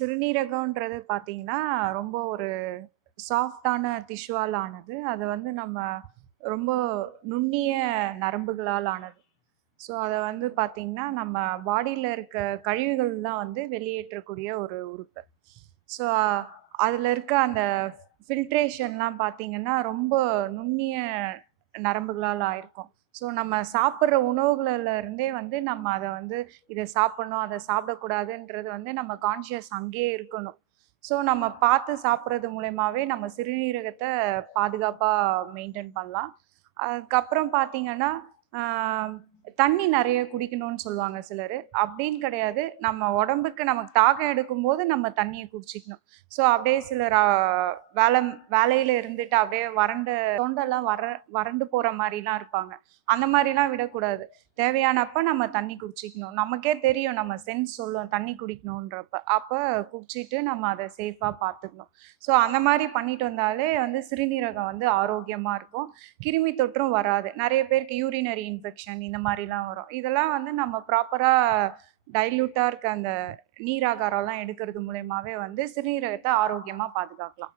சிறுநீரகம்ன்றது பார்த்தீங்கன்னா, ரொம்ப ஒரு சாஃப்ட்டான டிஷ்யூவால் ஆனது. அது வந்து நம்ம ரொம்ப நுண்ணிய நரம்புகளால் ஆனது. ஸோ, அத வந்து பார்த்தீங்கன்னா, நம்ம பாடியில இருக்க கழிவுகள்லாம் வந்து வெளியேற்றக்கூடிய ஒரு உறுப்பு. ஸோ, அதில இருக்க அந்த ஃபில்ட்ரேஷன்லாம் பார்த்தீங்கன்னா, ரொம்ப நுண்ணிய நரம்புகளால் ஆயிருக்கும். ஸோ, நம்ம சாப்பிடுற உணவுகள்ல இருந்தே வந்து நம்ம அத வந்து இத சாப்பிடணும், அத சாப்பிடக்கூடாதுன்றது வந்து நம்ம கான்ஷியஸ் அங்கேயே இருக்கணும். ஸோ, நம்ம பார்த்து சாப்பிடுறது மூலியமாவே நம்ம சிறுநீரகத்த பாதுகாப்பா மெயின்டெயின் பண்ணலாம். அதுக்கப்புறம் பார்த்தீங்கன்னா, ஆ தண்ணி நெறைய குடிக்கணும்னு சொல்லுவாங்க சிலரு. அப்படின்னு கிடையாது. நம்ம உடம்புக்கு நமக்கு தாகம் எடுக்கும்போது நம்ம தண்ணிய குடிச்சிக்கணும். ஸோ, அப்படியே சிலர் வேல வேலையில இருந்துட்டு அப்படியே தொண்டெல்லாம் வறண்டு போற மாரிலாம் இருப்பாங்க. அந்த மாரிலாம் விடக்கூடாது. தேவையானப்ப நம்ம தண்ணி குடிச்சிக்கணும். நமக்கே தெரியும் நம்ம சென்ஸ் சொல்லும் தண்ணி குடிக்கணுன்றப்ப. அப்ப குடிச்சிட்டு நம்ம அத சேஃபா பார்த்துக்கணும். ஸோ, அந்த மாரி பண்ணிட்டு வந்தாலே வந்து சிறுநீரகம் வந்து ஆரோக்கியமா இருக்கும். கிருமி தொற்றும் வராது. நெறைய பேருக்கு யூரினரி இன்ஃபெக்ஷன் இந்த மாரிலாம் வரும். இதெல்லாம் வந்து நம்ம ப்ராப்பரா டைல்யூட்டா இருக்க அந்த நீர் ஆகாரம்லாம் எடுக்கிறது மூலியமாவே வந்து சிறுநீரகத்த ஆரோக்கியமா பாதுகாக்கலாம்.